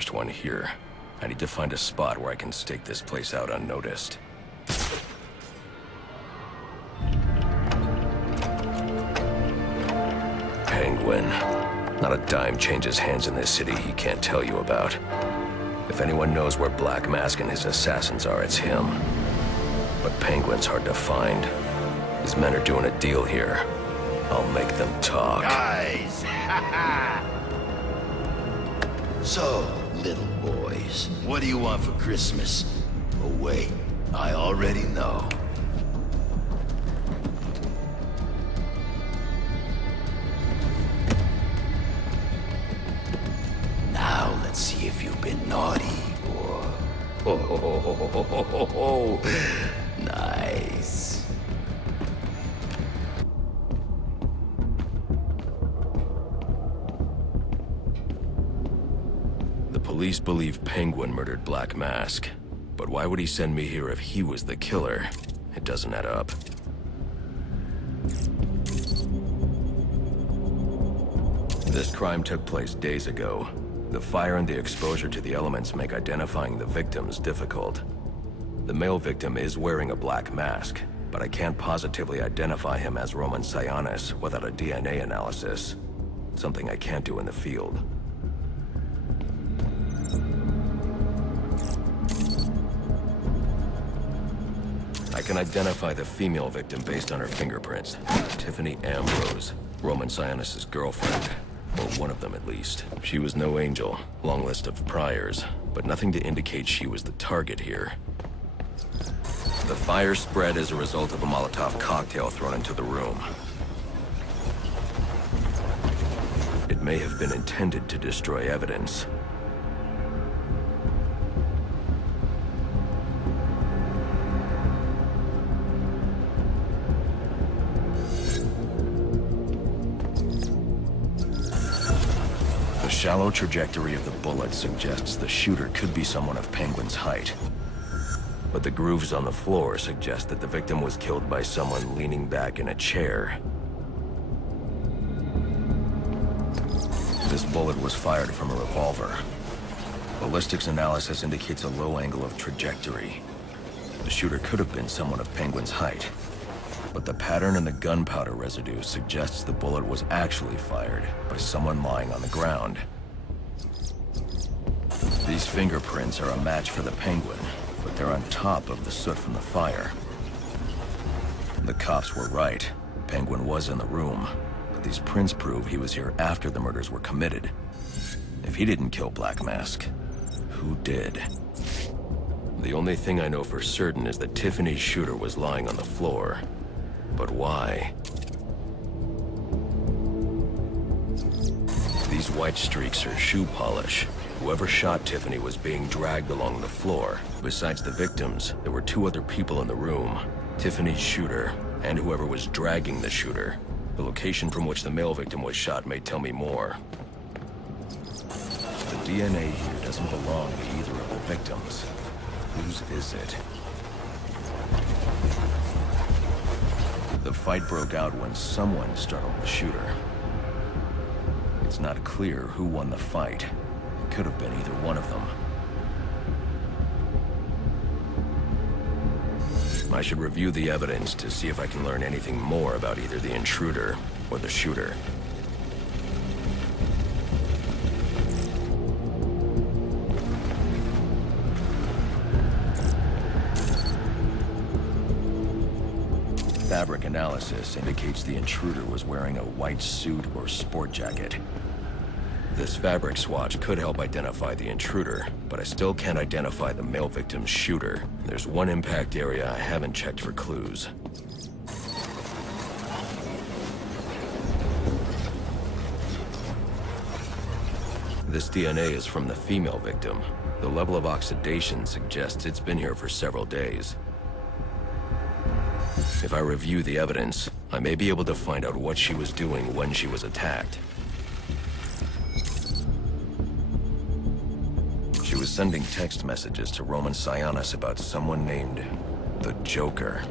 first one here. I need to find a spot where I can stake this place out unnoticed. Penguin. Not a dime changes hands in this city he can't tell you about. If anyone knows where Black Mask and his assassins are, it's him. But Penguin's hard to find. His men are doing a deal here. I'll make them talk. Guys! So, little boys, what do you want for Christmas? Oh wait, I already know. Now let's see if you've been naughty or... Oh, nice. The police believe Penguin murdered Black Mask. But why would he send me here if he was the killer? It doesn't add up. This crime took place days ago. The fire and the exposure to the elements make identifying the victims difficult. The male victim is wearing a black mask, but I can't positively identify him as Roman Sionis without a DNA analysis. Something I can't do in the field. I can identify the female victim based on her fingerprints. Tiffany Ambrose, Roman Sionis' girlfriend. Or one of them, at least. She was no angel, long list of priors, but nothing to indicate she was the target here. The fire spread as a result of a Molotov cocktail thrown into the room. It may have been intended to destroy evidence. The shallow trajectory of the bullet suggests the shooter could be someone of Penguin's height. But the grooves on the floor suggest that the victim was killed by someone leaning back in a chair. This bullet was fired from a revolver. Ballistics analysis indicates a low angle of trajectory. The shooter could have been someone of Penguin's height. But the pattern in the gunpowder residue suggests the bullet was actually fired by someone lying on the ground. These fingerprints are a match for the Penguin, but they're on top of the soot from the fire. The cops were right. Penguin was in the room, but these prints prove he was here after the murders were committed. If he didn't kill Black Mask, who did? The only thing I know for certain is that Tiffany's shooter was lying on the floor. But why? These white streaks are shoe polish. Whoever shot Tiffany was being dragged along the floor. Besides the victims, there were two other people in the room. Tiffany's shooter, and whoever was dragging the shooter. The location from which the male victim was shot may tell me more. The DNA here doesn't belong to either of the victims. Whose is it? The fight broke out when someone startled the shooter. It's not clear who won the fight. It could have been either one of them. I should review the evidence to see if I can learn anything more about either the intruder or the shooter. Fabric analysis indicates the intruder was wearing a white suit or sport jacket. This fabric swatch could help identify the intruder, but I still can't identify the male victim's shooter. There's one impact area I haven't checked for clues. This DNA is from the female victim. The level of oxidation suggests it's been here for several days. If I review the evidence, I may be able to find out what she was doing when she was attacked. She was sending text messages to Roman Sionis about someone named the Joker.